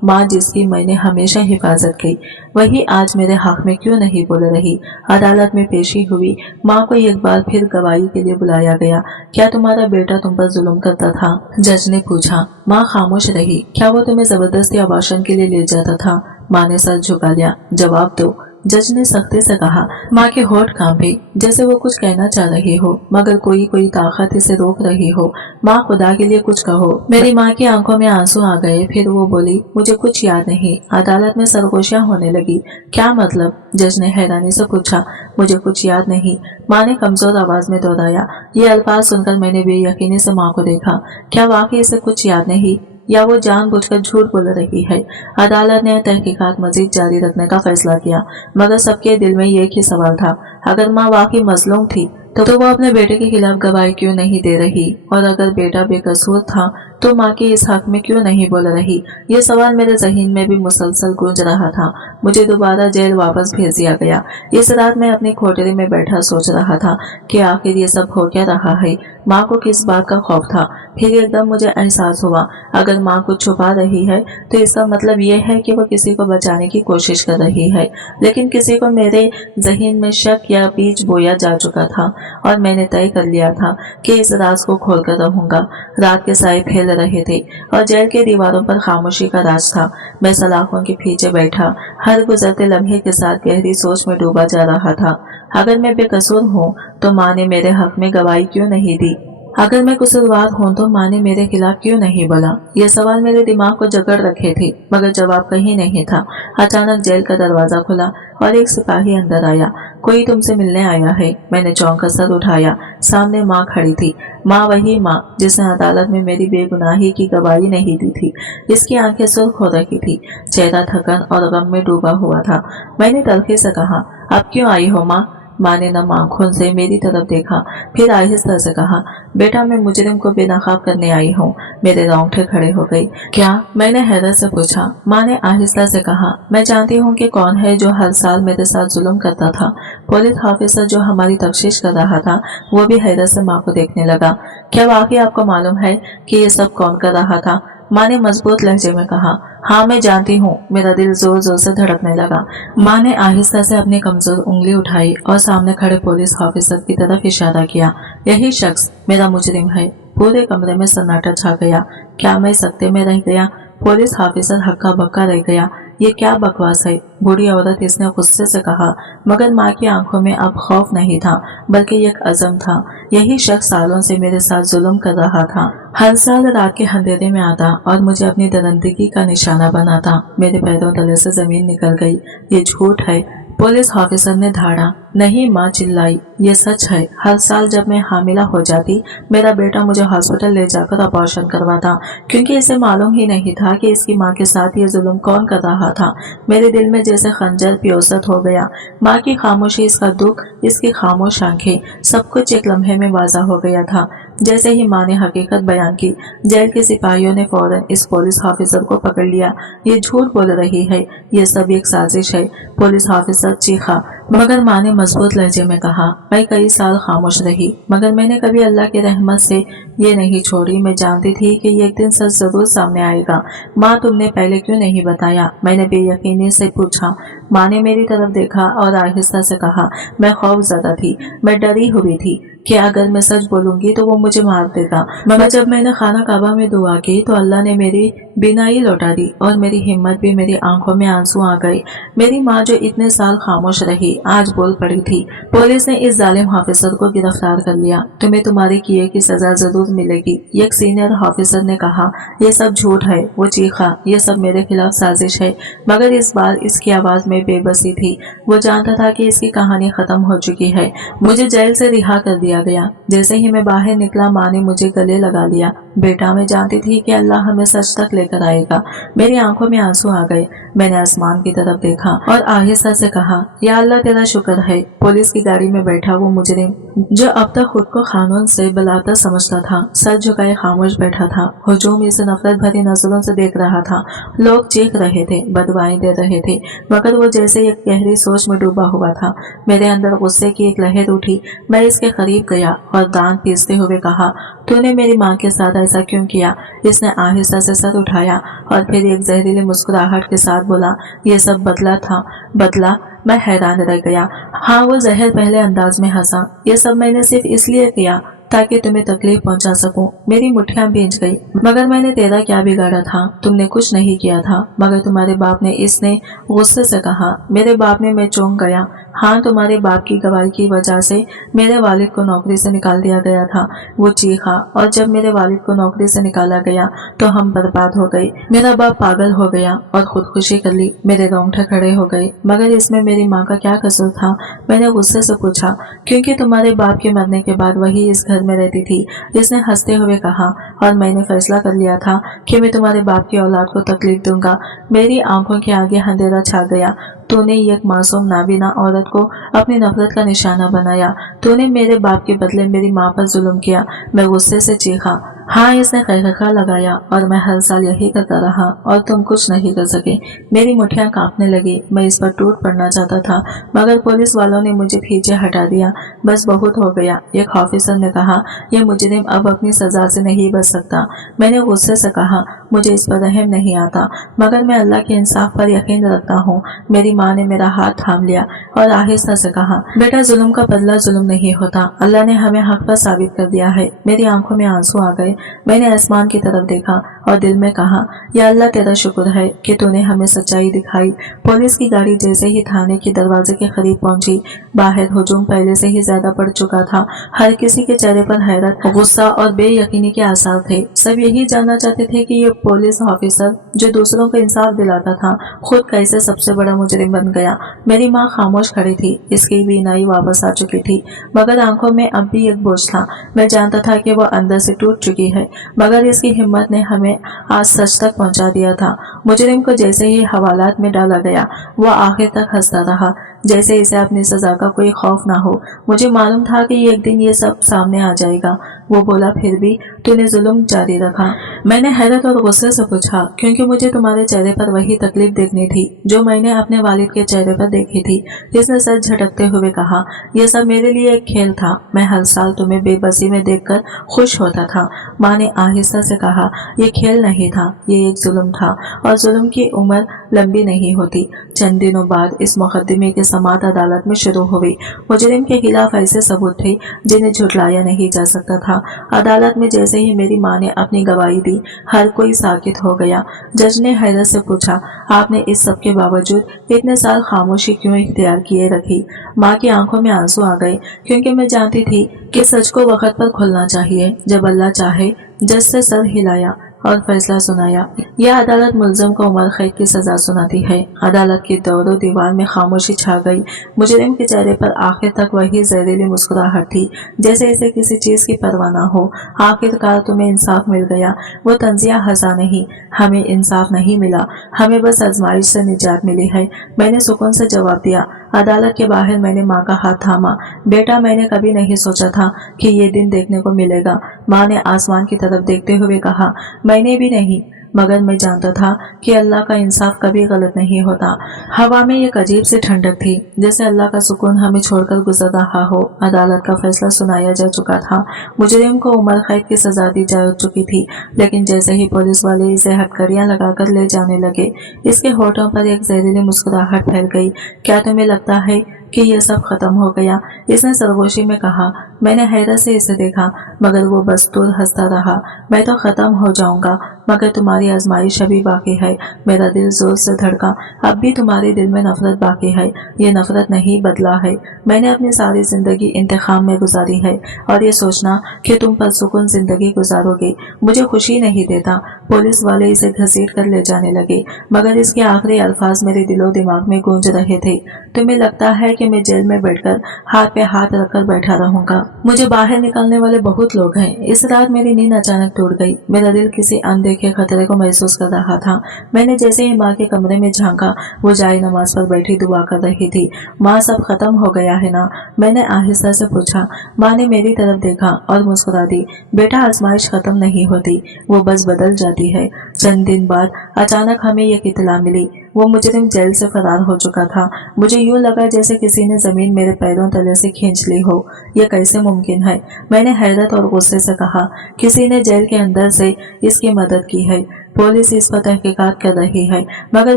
माँ जिसकी मैंने हमेशा हिफाजत की, वही आज मेरे हक में क्यों नहीं बोल रही? अदालत में पेशी हुई। माँ को एक बार फिर गवाही के लिए बुलाया गया। क्या तुम्हारा बेटा तुम पर जुल्म करता था? जज ने पूछा। माँ खामोश रही। क्या वो तुम्हें जबरदस्ती अबॉर्शन के लिए ले जाता था? माँ ने सर झुका लिया। जवाब दो। जज ने सख्ती से कहा। माँ के होठ कांपे, जैसे वो कुछ कहना चाह रही हो, मगर कोई ताकत इसे रोक रही हो। माँ खुदा के लिए कुछ कहो। मेरी माँ की आंखों में आंसू आ गए। फिर वो बोली, मुझे कुछ याद नहीं। अदालत में सरगोशियां होने लगी। क्या मतलब? जज ने हैरानी से पूछा। मुझे कुछ याद नहीं, माँ ने कमजोर आवाज में दोहराया। ये अल्फाज सुनकर मैंने बेयकीनी से माँ को देखा। क्या वाकई इसे कुछ याद नहीं, या वो जानबूझकर झूठ बोल रही है? अदालत ने तहकीकात मजीद जारी रखने का फैसला किया, मगर सबके दिल में एक ही सवाल था। अगर माँ वाकई मजलूम थी तो वो अपने बेटे के खिलाफ गवाही क्यों नहीं दे रही? और अगर बेटा बेकसूर था तो माँ के इस हक में क्यों नहीं बोल रही? ये सवाल मेरे जहन में भी मुसलसल गूंज रहा था। मुझे दोबारा जेल वापस भेज दिया गया। इस रात मैं अपनी कोठरी में बैठा सोच रहा था कि आखिर ये सब हो क्या रहा है। माँ को किस बात का खौफ था? फिर एकदम मुझे एहसास हुआ, अगर माँ कुछ छुपा रही है तो इसका मतलब ये है कि वो किसी को बचाने की कोशिश कर रही है। लेकिन किसी को मेरे जहन में शक या बीज बोया जा चुका था और मैंने तय कर लिया था कि इस राज को खोलकर रहूंगा। रात के साए फैल रहे थे और जेल के दीवारों पर खामोशी का राज था। मैं सलाखों के पीछे बैठा हर गुजरते लम्हे के साथ गहरी सोच में डूबा जा रहा था। अगर मैं बेकसूर हूँ तो माँ ने मेरे हक में गवाही क्यों नहीं दी? अगर मैं कसूरवार हूं तो माँ ने मेरे खिलाफ क्यों नहीं बोला? ये सवाल मेरे दिमाग को जकड़ रखे थे, मगर जवाब कहीं नहीं था। अचानक जेल का दरवाजा खुला और एक सिपाही अंदर आया। कोई तुमसे मिलने आया है। मैंने चौंक कर सर उठाया। सामने माँ खड़ी थी। माँ, वही माँ जिसने अदालत में मेरी बेगुनाही की गवाही नहीं दी थी। इसकी आंखें सुर्ख हो रही थी, चेहरा थकन और गम में डूबा हुआ था। मैंने तल्खी से कहा, अब क्यों आई हो माँ? माँ ने नम आंखों से मेरी तरफ देखा, फिर आहिस्ता से कहा, बेटा मैं मुजरिम को बेनकाब करने आई हूँ। मेरे रोंगटे खड़े हो गई। क्या? मैंने हैरत से पूछा। माँ ने आहिस्ता से कहा, मैं जानती हूँ कि कौन है जो हर साल मेरे साथ जुल्म करता था। पुलिस ऑफिसर जो हमारी तफ्तीश कर रहा था वो भी हैरत से माँ को देखने लगा। क्या वाकई आपको मालूम है कि ये सब कौन कर रहा था? माँ ने मजबूत लहजे में कहा। हाँ मैं जानती हूँ। मेरा दिल जोर जोर से धड़कने लगा। माँ ने आहिस्ता से अपनी कमजोर उंगली उठाई और सामने खड़े पुलिस ऑफिसर की तरफ इशारा किया। यही शख्स मेरा मुजरिम है। पूरे कमरे में सन्नाटा छा गया। क्या मैं सकते में रह गया? पुलिस ऑफिसर हक्का बक्का रह गया। ये क्या बकवास है? बूढ़ी औरत इसने गुस्से से कहा, मगर माँ की आंखों में अब खौफ नहीं था बल्कि एक अज़म था। यही शख्स सालों से मेरे साथ जुल्म कर रहा था। हर साल रात के अंधेरे में आता और मुझे अपनी दरिंदगी का निशाना बनाता। मेरे पैरों तले से जमीन निकल गई। ये झूठ है। पुलिस ऑफिसर ने धाड़ा। नहीं, माँ चिल्लाई, ये सच है। हर साल जब मैं हामिला हो जाती मेरा बेटा मुझे हॉस्पिटल ले जाकर अबॉर्शन करवाता, क्योंकि इसे मालूम ही नहीं था कि इसकी माँ के साथ ये जुल्म कौन कर रहा था। मेरे दिल में जैसे खंजर पियोसत हो गया। माँ की खामोशी, इसका दुख, इसकी खामोश आंखें, सब कुछ एक लम्हे में वाज़ा हो गया था। जैसे ही माँ ने हकीकत बयान की, जेल के सिपाहियों ने फौरन इस पुलिस ऑफिसर को पकड़ लिया। ये झूठ बोल रही है, ये सब एक साजिश है। पुलिस ऑफिसर चीखा, मगर माँ ने मजबूत लहजे में कहा, मैं कई साल खामोश रही, मगर मैंने कभी अल्लाह की रहमत से ये नहीं छोड़ी। मैं जानती थी कि एक दिन सच जरूर सामने आएगा। माँ, तुमने पहले क्यों नहीं बताया? मैंने बेयकीनी से पूछा। माँ ने मेरी तरफ देखा और आहिस्ता से कहा, मैं खौफजदा थी, मैं डरी हुई थी कि अगर मैं सच बोलूंगी तो वो मुझे मार देगा। मगर जब मैंने खाना काबा में दुआ की तो अल्लाह ने मेरी बीनाई लौटा दी और मेरी हिम्मत भी। मेरी आंखों में आंसू आ गए। मेरी माँ जो इतने साल खामोश रही आज बोल पड़ी थी। पुलिस ने इस जालिम ऑफिसर को गिरफ्तार कर लिया। तुम्हें तुम्हारे किए की सजा जरूर मिलेगी, एक सीनियर ऑफिसर ने कहा। ये सब झूठ है। वो चीखा, ये सब मेरे खिलाफ साजिश है। मगर इस बार इसकी आवाज में बेबसी थी। वो जानता था कि इसकी कहानी खत्म हो चुकी है। मुझे जेल से रिहा कर दिया गया। जैसे ही मैं बाहर निकला माँ ने मुझे गले लगा लिया। बेटा, मैं जानती थी कि अल्लाह हमें सच तक लेकर आएगा। मेरी आंखों में आंसू आ गए। मैंने आसमान की तरफ देखा और आहिस्ता से कहा, या अल्लाह तेरा शुक्र है। पुलिस की गाड़ी में बैठा वो मुजरिम जो अब तक खुद को कानून से बलाता समझता था, सर झुकाए खामोश बैठा था। हुजूम इसे नफरत भरी नजरों से देख रहा था। लोग चीख रहे थे, बदवाएं दे रहे थे, मगर वो जैसे एक गहरी सोच में डूबा हुआ था। मेरे अंदर गुस्से की एक लहर उठी। मैं इसके करीब गया और दांत पीसते हुए कहा, तूने मेरी माँ के साथ ऐसा क्यों किया? इसने आहिस्ता से सर उठाया और फिर एक जहरीली मुस्कुराहट के साथ बोला, ये सब बदला था। बदला? मैं हैरान रह गया। हाँ, वो जहर पहले अंदाज में हंसा। ये सब मैंने सिर्फ इसलिए किया ताकि तुम्हें तकलीफ पहुंचा सकूं। मेरी मुट्ठियां भींच गई। मगर मैंने तेरा क्या बिगाड़ा था? तुमने कुछ नहीं किया था। मगर तुम्हारे बाप ने, इसने गुस्से से कहा। मेरे बाप ने? मैं चौंक गया। हाँ, तुम्हारे बाप की गवाही की वजह से मेरे वालिद को नौकरी से निकाल दिया गया था। वो चीखा। और जब मेरे वालिद को नौकरी से निकाला गया तो हम बर्बाद हो गए। मेरा बाप पागल हो गया और खुदकुशी कर ली। मेरे रोंगटे खड़े हो गए। मगर इसमें मेरी माँ का क्या कसूर था? मैंने गुस्से से पूछा। क्योंकि तुम्हारे बाप के मरने के बाद वही इस घर में रहती थी, इसने हंसते हुए कहा। और मैंने फैसला कर लिया था कि मैं तुम्हारे बाप की औलाद को तकलीफ दूंगा। मेरी आंखों के आगे अंधेरा छा गया। तूने एक मासूम नाबीना औरत को अपनी नफरत का निशाना बनाया। तूने मेरे बाप के बदले मेरी माँ पर जुल्म किया। मैं गुस्से से चीखा। हाँ, इसने खैखा लगाया। और मैं हर साल यही करता रहा और तुम कुछ नहीं कर सके। मेरी मुठ्ठियां कांपने लगी। मैं इस पर टूट पड़ना चाहता था, मगर पुलिस वालों ने मुझे पीछे हटा दिया। बस बहुत हो गया, एक ऑफिसर ने कहा। यह मुजरिम अब अपनी सजा से नहीं बच सकता। मैंने गुस्से से कहा, मुझे इस पर रहम नहीं आता, मगर मैं अल्लाह के इंसाफ पर यकीन रखता हूँ। मेरी माँ ने मेरा हाथ थाम लिया और आहिस्ता से कहा, बेटा, जुल्म का बदला जुल्म नहीं होता। अल्लाह ने हमें हक पर साबित कर दिया है। मेरी आंखों में आंसू आ गए। मैंने आसमान की तरफ देखा और दिल में कहा, या अल्लाह तेरा शुक्र है कि तूने हमें सच्चाई दिखाई। पुलिस की गाड़ी जैसे ही थाने के दरवाजे के करीब पहुंची, बाहर हुजूम पहले से ही ज्यादा बढ़ चुका था। हर किसी के चेहरे पर हैरत, गुस्सा और बेयकीनी के आसार थे। सब यही जानना चाहते थे कि ये पुलिस ऑफिसर जो दूसरों को इंसाफ दिलाता था, खुद कैसे सबसे बड़ा मुजरिम बन गया। मेरी माँ खामोश खड़ी थी। इसकी बीनाई वापस आ चुकी थी, मगर आंखों में अब भी एक बोझ था। मैं जानता था कि वह अंदर से टूट चुकी है, मगर इसकी हिम्मत ने हमें आज सच तक पहुंचा दिया था। मुजरिम को जैसे ही हवालात में डाला गया, वह आखिर तक हंसता रहा, जैसे इसे अपनी सजा का कोई खौफ ना हो। मुझे मालूम था कि एक दिन ये सब सामने आ जाएगा। वो बोला, फिर भी तूने जुल्म जारी रखा? मैंने हैरत और गुस्से से पूछा, क्योंकि मुझे तुम्हारे चेहरे पर वही तकलीफ देखनी थी जो मैंने अपने वालिद के चेहरे पर देखी थी। जिसने सर झटकते हुए कहा, यह सब मेरे लिए एक खेल था। मैं हर साल तुम्हें बेबसी में देखकर खुश होता था। माँ ने आहिस्ता से कहा, यह खेल नहीं था, ये एक जुल्म था, और जुल्म की उम्र लंबी नहीं होती। चंद दिनों बाद इस मुकदमे की समाअत अदालत में शुरू हुई। मुजरिम के खिलाफ ऐसे सबूत थे जिन्हें झुटलाया नहीं जा सकता था। अदालत में जैसे ही मेरी माँ ने अपनी गवाही दी, हर कोई साकित हो गया। जज ने हैरत से पूछा, आपने इस सब के बावजूद इतने साल खामोशी क्यों इख्तियार किए रखी? माँ की आंखों में आंसू आ गए, क्योंकि मैं जानती थी कि सच को वक्त पर खुलना चाहिए। जब अल्लाह चाहे। जज से सर हिलाया और फैसला सुनाया। यह अदालत मुल्ज़िम को उम्र कैद की सजा सुनाती है। अदालत की दौरो दीवार में खामोशी छा गई। मुजरिम के चेहरे पर आखिर तक वही जहरीली मुस्कुराहट थी, जैसे इसे किसी चीज की परवाह न हो। आखिरकार तुम्हें इंसाफ मिल गया। वो तंजिया हंसा, नहीं, हमें इंसाफ नहीं मिला, हमें बस आजमाइश से निजात मिली है। मैंने सुकून से जवाब दिया। अदालत के बाहर मैंने माँ का हाथ थामा। बेटा, मैंने कभी नहीं सोचा था कि ये दिन देखने को मिलेगा। माँ ने आसमान की तरफ देखते हुए कहा, मैंने भी नहीं, मगर मैं जानता था कि अल्लाह का इंसाफ कभी गलत नहीं होता। हवा में एक अजीब सी ठंडक थी, जैसे अल्लाह का सुकून हमें छोड़कर गुजर रहा हो। अदालत का फैसला सुनाया जा चुका था। मुजरिम को उम्र कैद की सजा दी जा चुकी थी, लेकिन जैसे ही पुलिस वाले इसे हथकड़ियां लगाकर ले जाने लगे, इसके होठों पर एक जहरीली मुस्कुराहट फैल गई। क्या तुम्हें लगता है कि यह सब खत्म हो गया? इसने सरगोशी में कहा। मैंने हैरत से इसे देखा, मगर वो बस दूर हंसता रहा। मैं तो खत्म हो जाऊंगा, मगर तुम्हारी आजमाइश अभी बाकी है। मेरा दिल जोर से धड़का। अब भी तुम्हारे दिल में नफरत बाकी है। ये नफरत नहीं, बदला है। मैंने अपनी सारी जिंदगी इंतखाम में गुजारी है, और ये सोचना कि तुम परसुकून जिंदगी गुजारोगे मुझे खुशी नहीं देता। पुलिस वाले इसे घसीट कर ले जाने लगे, मगर इसके आखिरी अल्फाज मेरे दिलो दिमाग में गूंज रहे थे। तुम्हें लगता है कि मैं जेल में बैठकर हाथ पे हाथ रखकर बैठा रहूंगा? मुझे बाहर निकलने वाले बहुत बहुत लोग हैं। इस रात मेरी नींद अचानक टूट गई। मेरा दिल किसी अनदेखे खतरे को महसूस कर रहा था। मैंने जैसे ही माँ के कमरे में झांका, वो जाए नमाज पर बैठी दुआ कर रही थी। माँ, सब खत्म हो गया है ना? मैंने आहिस्ता से पूछा। माँ ने मेरी तरफ देखा और मुस्कुरा दी। बेटा, आजमाइश खत्म नहीं होती, वो बस बदल जाती है। चंद दिन बाद अचानक हमें ये इत्तला मिली, वो मुजरिम जेल से फरार हो चुका था। मुझे यूं लगा जैसे किसी ने जमीन मेरे पैरों तले से खींच ली हो। यह कैसे मुमकिन है? मैंने हैरत और गुस्से से कहा। किसी ने जेल के अंदर से इसकी मदद की है। पुलिस इस पर तहकीकात कर रही है, मगर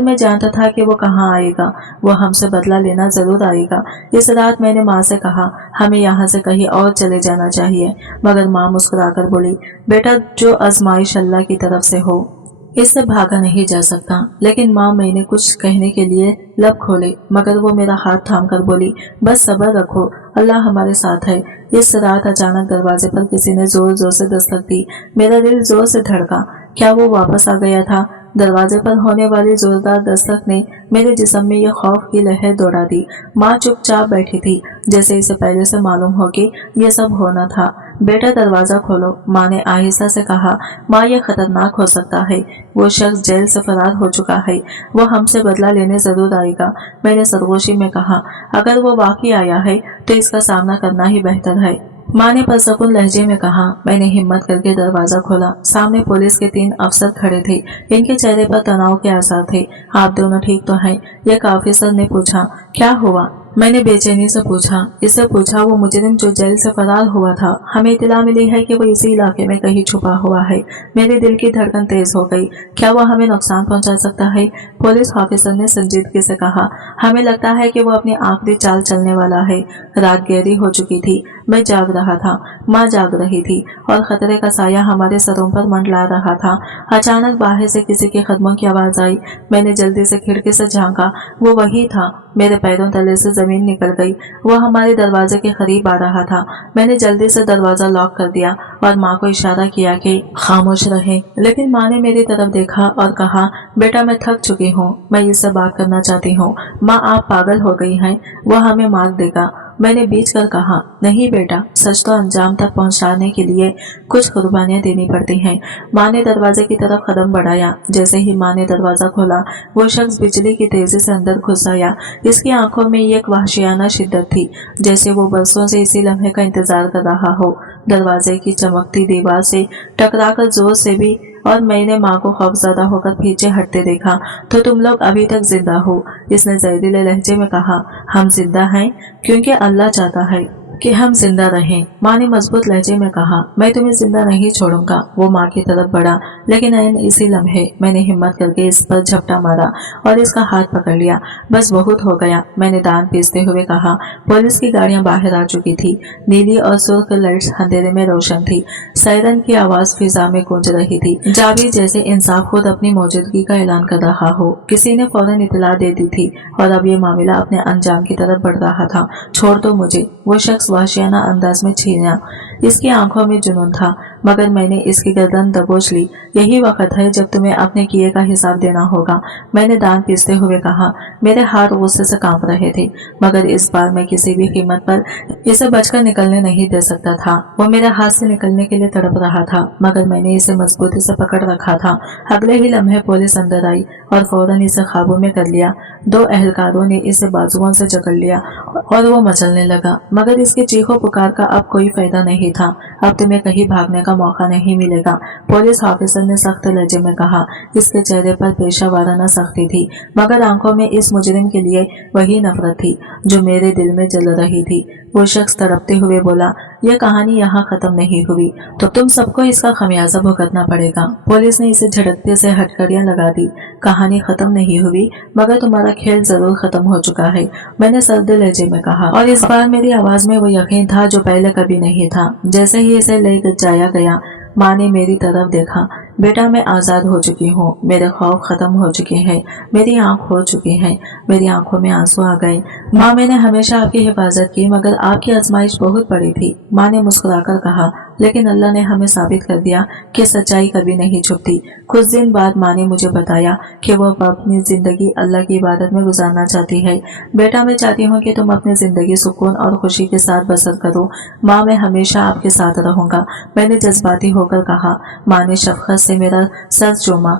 मैं जानता था कि वो कहाँ आएगा। वो हमसे बदला लेना जरूर आएगा। इस रात मैंने माँ से कहा, हमें यहाँ से कहीं और चले जाना चाहिए, मगर माँ मुस्कुराकर बोली, बेटा, जो आजमाइश अल्लाह की तरफ से हो, इससे भागा नहीं जा सकता। लेकिन माँ, मैंने कुछ कहने के लिए लब खोले, मगर वो मेरा हाथ थाम कर बोली, बस सब्र रखो, अल्लाह हमारे साथ है। इस रात अचानक दरवाजे पर किसी ने जोर जोर से दस्तक दी। मेरा दिल जोर से धड़का। क्या वो वापस आ गया था? दरवाजे पर होने वाली जोरदार दस्तक ने मेरे जिस्म में यह खौफ की लहर दौड़ा दी। माँ चुपचाप बैठी थी, जैसे इसे पहले से मालूम हो कि यह सब होना था। बेटा, दरवाजा खोलो, माँ ने आहिस्ता से कहा। माँ, यह खतरनाक हो सकता है। वो शख्स जेल से फरार हो चुका है। वो हमसे बदला लेने जरूर आएगा। मैंने सरगोशी में कहा। अगर वो वाकई आया है तो इसका सामना करना ही बेहतर है। माँ ने पुरसुकून लहजे में कहा। मैंने हिम्मत करके दरवाजा खोला। सामने पुलिस के 3 अफसर खड़े थे। इनके चेहरे पर तनाव के आसार थे। आप दोनों ठीक तो हैं? एक ऑफिसर ने पूछा। क्या हुआ? मैंने बेचैनी से पूछा। इससे पूछा, वो मुजरिम जो जेल से फरार हुआ था, हमें इत्तला मिली है कि वो इसी इलाके में कहीं छुपा हुआ है। मेरे दिल की धड़कन तेज हो गई। क्या वो हमें नुकसान पहुंचा सकता है? पुलिस ऑफिसर ने संजीदगी से कहा। हमें लगता है कि वो अपनी आखिरी चाल चलने वाला है। रात गहरी हो चुकी थी। मैं जाग रहा था, माँ जाग रही थी, और खतरे का साया हमारे सरों पर मंडला रहा था। अचानक बाहर से किसी के कदमों की आवाज आई। मैंने जल्दी से खिड़की से झांका। वो वही था। मेरे पैरों तले से जमीन निकल गई। वो हमारे दरवाजे के करीब आ रहा था। मैंने जल्दी से दरवाजा लॉक कर दिया और माँ को इशारा किया कि खामोश रहे। लेकिन माँ ने मेरी तरफ देखा और कहा, बेटा, मैं थक चुकी हूँ, मैं इससे बात करना चाहती हूँ। माँ, आप पागल हो गई हैं, वो हमें मार देगा। मैंने बीच कर कहा, नहीं बेटा, सच तो अंजाम तक पहुंचाने के लिए कुछ कुर्बानियां देनी पड़ती हैं। माँ ने दरवाजे की तरफ कदम बढ़ाया। जैसे ही माँ ने दरवाजा खोला, वो शख्स बिजली की तेजी से अंदर घुस आया। इसकी आंखों में एक वहशियाना शिद्दत थी, जैसे वो बरसों से इसी लम्हे का इंतजार कर रहा हो। दरवाजे की चमकती दीवार से टकराकर जोर से भी, और मैंने माँ को खौफजदा होकर पीछे हटते देखा। तो तुम लोग अभी तक जिंदा हो? इसने जहरीले लहजे में कहा। हम जिंदा हैं क्योंकि अल्लाह चाहता है कि हम जिंदा रहें। माँ ने मजबूत लहजे में कहा। मैं तुम्हें जिंदा नहीं छोड़ूंगा। वो माँ की तरफ बढ़ा, लेकिन ऐन इसी लम्हे मैंने हिम्मत करके इस पर झपटा मारा और इसका हाथ पकड़ लिया। बस बहुत हो गया, मैंने दांत पीसते हुए कहा। पुलिस की गाड़ियां बाहर आ चुकी थी। नीली और सुर्ख लाइट्स अंधेरे में रोशन थी। सायरन की आवाज फिजा में गूंज रही थी, जावी जैसे इंसाफ खुद अपनी मौजूदगी का ऐलान कर रहा हो। किसी ने फौरन इत्तला दे दी थी और अब ये मामला अपने अंजाम की तरफ बढ़ रहा था। छोड़ दो मुझे, वो शख्स वहशियाना अंदाज में छीना। इसकी आंखों में जुनून था, मगर मैंने इसकी गर्दन दबोच ली। यही वक्त है जब तुम्हें अपने किए का हिसाब देना होगा, मैंने दांत पीसते हुए कहा। मेरे हाथ गुस्से से कांप रहे थे, मगर इस बार मैं किसी भी कीमत पर इसे बचकर निकलने नहीं दे सकता था। वो मेरे हाथ से निकलने के लिए तड़प रहा था, मगर मैंने इसे मजबूती से पकड़ रखा था। अगले ही लम्हे पुलिस अंदर आई और फौरन इसे काबू में कर लिया। 2 एहलकारों ने इसे बाजुओं से जकड़ लिया और वो मचलने लगा, मगर इसके चीखों पुकार का अब कोई फायदा नहीं था। अब तुम्हें कहीं भागने का मौका नहीं मिलेगा, पुलिस ऑफिसर ने सख्त लहजे में कहा। इसके चेहरे पर पेशा वाराना सख्ती थी, मगर आंखों में इस मुजरिम के लिए वही नफरत थी जो मेरे दिल में जल रही थी। वो शख्स तड़पते हुए बोला, यह कहानी यहाँ खत्म नहीं हुई, तो तुम सबको इसका खमियाजा भुगतना पड़ेगा। पुलिस ने इसे झटकते से हथकड़ियां लगा दी। कहानी खत्म नहीं हुई, मगर तुम्हारा खेल जरूर खत्म हो चुका है, मैंने सर्द लहजे में कहा, और इस बार मेरी आवाज में वो यकीन था जो पहले कभी नहीं था। जैसे ही इसे ले जाया गया, माँ ने मेरी तरफ देखा। बेटा, मैं आजाद हो चुकी हूँ, मेरे खौफ खत्म हो चुके हैं, मेरी आंख हो चुकी है। मेरी आंखों में आंसू आ गए। माँ, मैंने हमेशा आपकी हिफाजत की, मगर आपकी आजमाइश बहुत बड़ी थी, माँ ने मुस्कुराकर कहा। लेकिन अल्लाह ने हमें साबित कर दिया कि सच्चाई कभी नहीं छुपती। कुछ दिन बाद माँ ने मुझे बताया कि वो अब अपनी जिंदगी अल्लाह की इबादत में गुजारना चाहती है। बेटा, मैं चाहती हूँ कि तुम अपनी जिंदगी सुकून और खुशी के साथ बसर करो। माँ, मैं हमेशा आपके साथ रहूंगा, मैंने जज्बाती होकर कहा। माँ ने शफकत से मेरा सर चूमा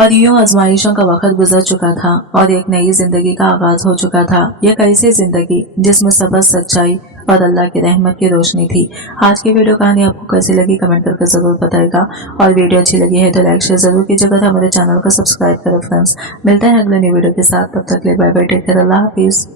और यूं आजमाइशों का वक्त गुजर चुका था और एक नई जिंदगी का आगाज हो चुका था। यह कैसी जिंदगी जिसमें सब्र, सच्चाई और अल्लाह की रहमत की रोशनी थी। आज की वीडियो कहानी आपको कैसी लगी कमेंट करके जरूर बताएगा, और वीडियो अच्छी लगी है तो लाइक शेयर जरूर कीजिएगा। हमारे चैनल को सब्सक्राइब करें फ्रेंड्स। मिलते हैं अगले न्यू वीडियो के साथ, तब तक के लिए बाय बाय, टेक केयर, अल्लाह हाफिज।